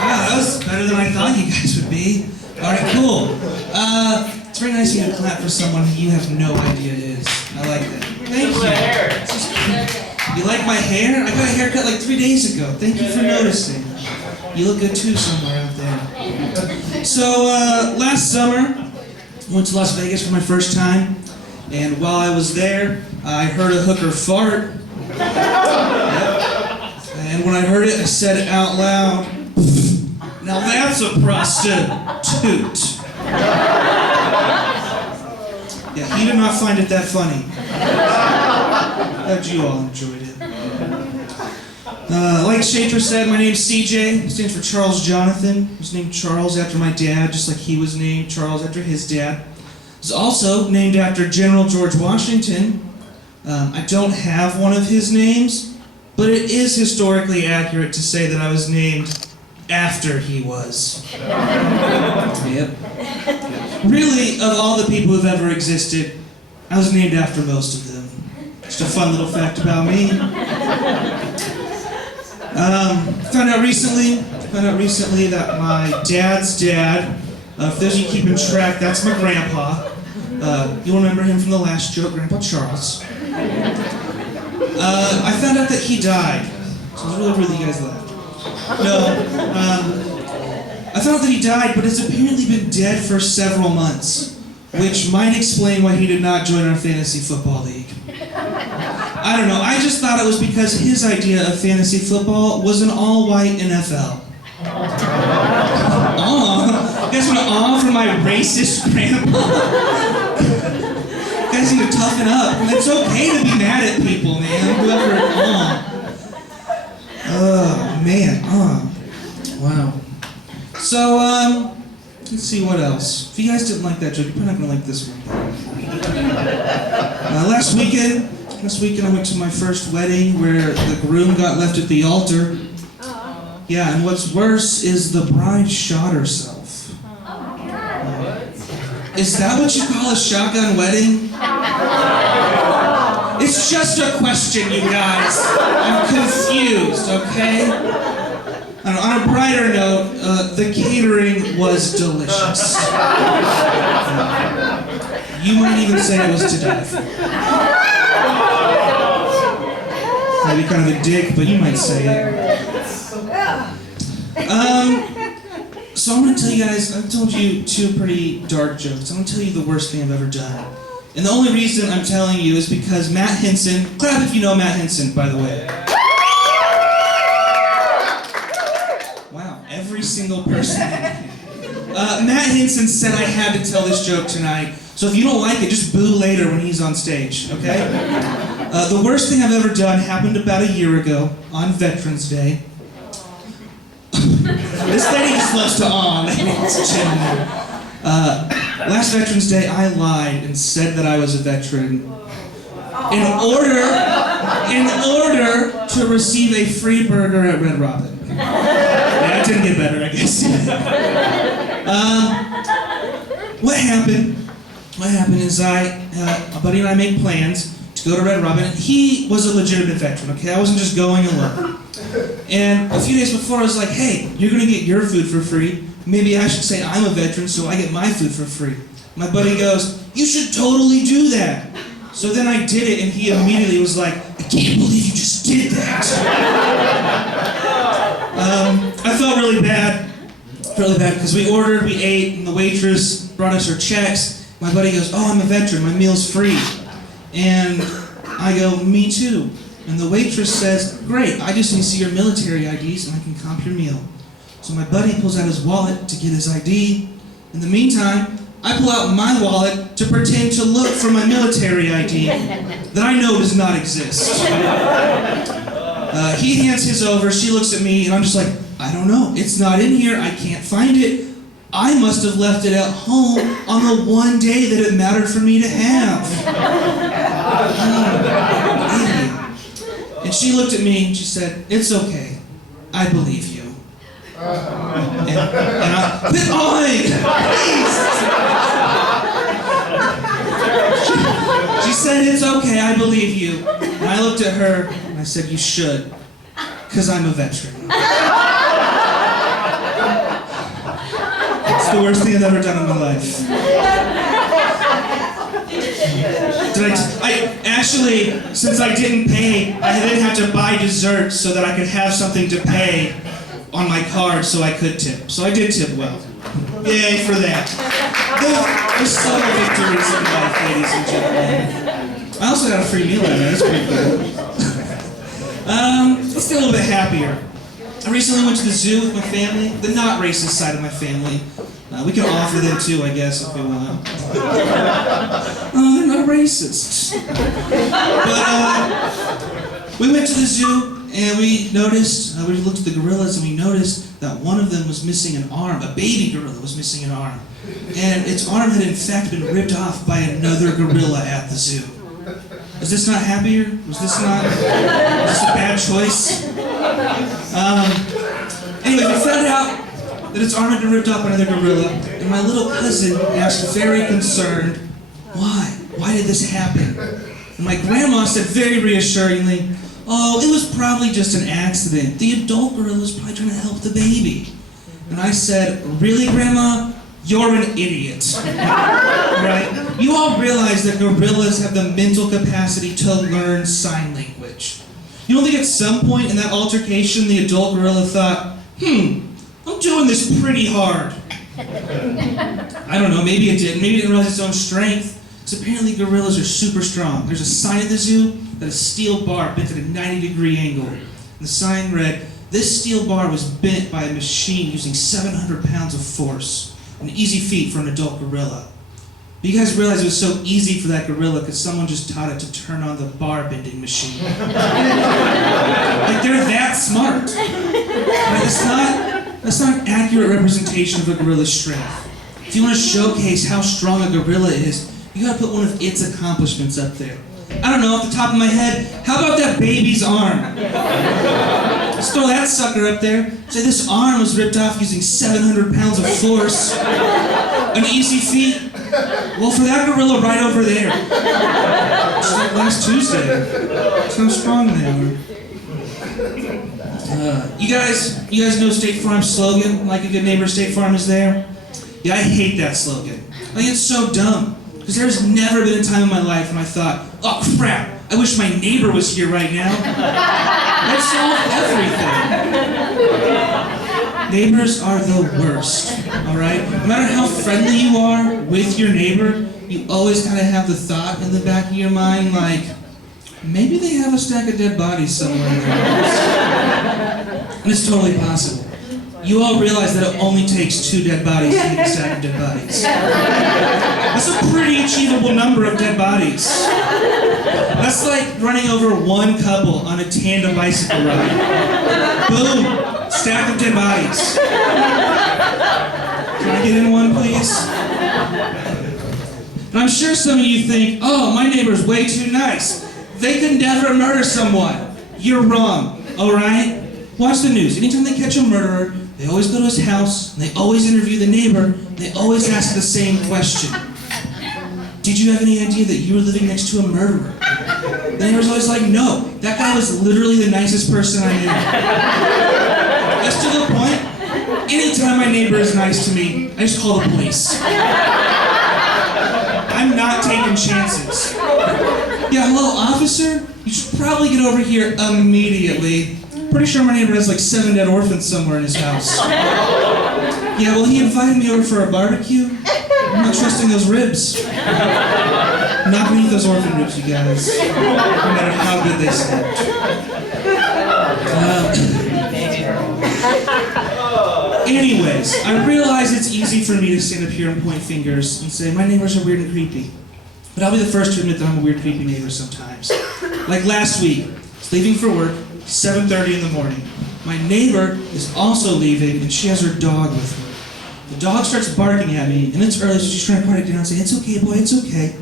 that was better than I thought you guys would be. All right, cool. It's very nice of you to clap for someone who you have no idea is. I like that. Thank you. You like my hair? I got a haircut like 3 days ago. Thank you for noticing. You look good too somewhere out there. So, last summer, I went to Las Vegas for my first time, and while I was there, I heard a hooker fart. And when I heard it, I said it out loud. Now that's a prostitute. Yeah, he did not find it that funny. Glad you all enjoyed it. Like Schaefer said, my name's CJ. It stands for Charles Jonathan. I was named Charles after my dad, just like he was named Charles after his dad. I was also named after General George Washington. I don't have one of his names, but it is historically accurate to say that I was named after he was. Yep. Really, of all the people who've ever existed, I was named after most of them. Just a fun little fact about me. Found out recently that my dad's dad, for those of you keeping track, that's my grandpa. You'll remember him from the last joke, Grandpa Charles. I found out that he died. So I was really you guys laughed. No, I found out that he died, but has apparently been dead for several months, which might explain why he did not join our fantasy football league. I don't know, I just thought it was because his idea of fantasy football was an all-white NFL. Aw, you guys want to awe from my racist grandpa? You guys need to toughen up. It's okay to be mad at people, man. Whoever, oh, man, wow. So, let's see what else. If you guys didn't like that joke, you're probably not gonna like this one. Last weekend I went to my first wedding where the groom got left at the altar. Yeah, and what's worse is the bride shot herself. Is that what you call a shotgun wedding? It's just a question, you guys. I'm confused, okay? On a brighter note, the catering was delicious. You might even say it was to die for. Maybe kind of a dick, but you might say it. So I'm going to tell you guys, I've told you two pretty dark jokes. I'm going to tell you the worst thing I've ever done. And the only reason I'm telling you is because Matt Henson, clap if you know Matt Henson, by the way. Wow, every single person. Matt Henson said I had to tell this joke tonight, so if you don't like it, just boo later when he's on stage, okay? The worst thing I've ever done happened about a year ago on Veterans Day. This lady just loves to awe. Last Veterans Day, I lied and said that I was a veteran in order to receive a free burger at Red Robin. Yeah, it didn't get better, I guess. What happened is a buddy and I made plans to go to Red Robin, and he was a legitimate veteran, okay? I wasn't just going alone. And a few days before, I was like, hey, you're gonna get your food for free. Maybe I should say I'm a veteran, so I get my food for free. My buddy goes, you should totally do that. So then I did it, and he immediately was like, I can't believe you just did that. I felt really bad because we ordered, we ate, and the waitress brought us our checks. My buddy goes, oh, I'm a veteran, my meal's free. And I go, me too. And the waitress says, great, I just need to see your military IDs and I can comp your meal. So my buddy pulls out his wallet to get his ID. In the meantime, I pull out my wallet to pretend to look for my military ID that I know does not exist. He hands his over, she looks at me, and I'm just like, I don't know, it's not in here, I can't find it. I must have left it at home on the one day that it mattered for me to have. And she looked at me and she said, it's okay, I believe you. And I, quit lying, please. She said, it's okay, I believe you. And I looked at her and I said, you should, because I'm a veteran. It's the worst thing I've ever done in my life. I actually, since I didn't pay, I then had to buy dessert so that I could have something to pay on my card so I could tip. So I did tip well. Yay for that. There's subtle victories in life, ladies and gentlemen. I also got a free meal out of it. That's pretty cool. Let's get a little bit happier. I recently went to the zoo with my family, the not racist side of my family. We can offer them too, I guess, if we want. They're not racist. But we went to the zoo and we noticed, we looked at the gorillas and we noticed that one of them was missing an arm. A baby gorilla was missing an arm. And its arm had in fact been ripped off by another gorilla at the zoo. Was this not happier? Was this a bad choice? Anyway, we found out that its arm had been ripped off by another gorilla, and my little cousin asked very concerned, why? Why did this happen? And my grandma said very reassuringly, oh, it was probably just an accident. The adult gorilla was probably trying to help the baby. And I said, really, Grandma? You're an idiot. Right? You all realize that gorillas have the mental capacity to learn sign language. You don't think at some point in that altercation the adult gorilla thought, I'm doing this pretty hard. I don't know, maybe it did. Maybe it didn't realize its own strength. Because apparently gorillas are super strong. There's a sign at the zoo that a steel bar bent at a 90-degree angle. And the sign read, this steel bar was bent by a machine using 700 pounds of force. An easy feat for an adult gorilla. But you guys realize it was so easy for that gorilla because someone just taught it to turn on the bar bending machine. Like they're that smart. Right? That's not an accurate representation of a gorilla's strength. If you want to showcase how strong a gorilla is, you gotta put one of its accomplishments up there. I don't know, off the top of my head, how about that baby's arm? Let's throw that sucker up there. Say this arm was ripped off using 700 pounds of force. An easy feat. Well, for that gorilla right over there. Just like last Tuesday. That's how strong they are. You guys know State Farm's slogan, like a good neighbor, State Farm is there? Yeah, I hate that slogan. I think it's so dumb. Because there's never been a time in my life when I thought, oh crap, I wish my neighbor was here right now. That solved everything. Neighbors are the worst, alright? No matter how friendly you are with your neighbor, you always kind of have the thought in the back of your mind, like, maybe they have a stack of dead bodies somewhere in their house. And it's totally possible. You all realize that it only takes 2 dead bodies to make a stack of dead bodies. That's a pretty achievable number of dead bodies. That's like running over one couple on a tandem bicycle ride. Boom! Stack of dead bodies. Can I get in one, please? And I'm sure some of you think, oh, my neighbor's way too nice. They could never murder someone. You're wrong, alright? Watch the news. Anytime they catch a murderer, they always go to his house, and they always interview the neighbor, and they always ask the same question. Did you have any idea that you were living next to a murderer? The neighbor's always like, no, that guy was literally the nicest person I knew. That's to the point, anytime my neighbor is nice to me, I just call the police. I'm not taking chances. Yeah, hello, officer? You should probably get over here immediately. Pretty sure my neighbor has like 7 dead orphans somewhere in his house. Yeah, well, he invited me over for a barbecue. I'm not trusting those ribs. Not gonna eat those orphan ribs, you guys. No matter how good they sound. Anyways, I realize it's easy for me to stand up here and point fingers and say, my neighbors are weird and creepy. But I'll be the first to admit that I'm a weird, creepy neighbor sometimes. Like last week, I was leaving for work, 7:30 in the morning. My neighbor is also leaving, and she has her dog with her. The dog starts barking at me, and it's early, so she's trying to quiet it down and say, it's okay, boy, it's okay.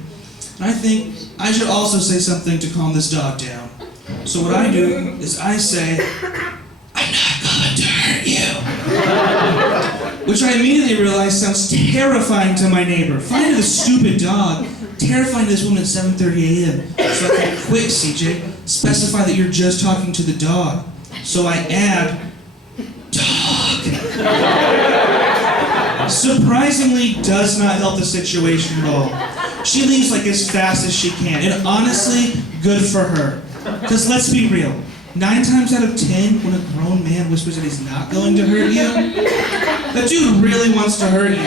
And I think I should also say something to calm this dog down. So what I do is I say, I'm not going to hurt you. Which I immediately realize sounds terrifying to my neighbor. Fine to the stupid dog, terrifying to this woman at 7:30 a.m. So I think, quick, CJ, specify that you're just talking to the dog. So I add, dog. surprisingly does not help the situation at all. She leaves like as fast as she can, and honestly, good for her. Because let's be real, 9 times out of 10, when a grown man whispers that he's not going to hurt you, that dude really wants to hurt you.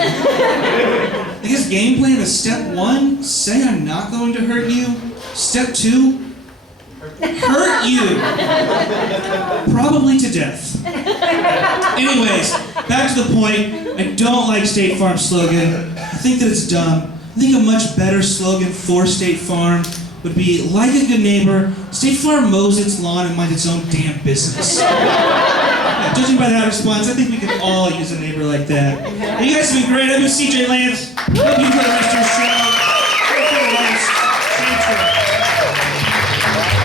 Like his game plan is step 1, say I'm not going to hurt you. Step 2, hurt you. Probably to death. Anyways, back to the point. I don't like State Farm's slogan. I think that it's dumb. I think a much better slogan for State Farm would be, like a good neighbor, State Farm mows its lawn and minds its own damn business. Yeah, judging by that response, I think we could all use a neighbor like that. You guys have been great. I've been CJ Lance. Hope you enjoy the rest of your show.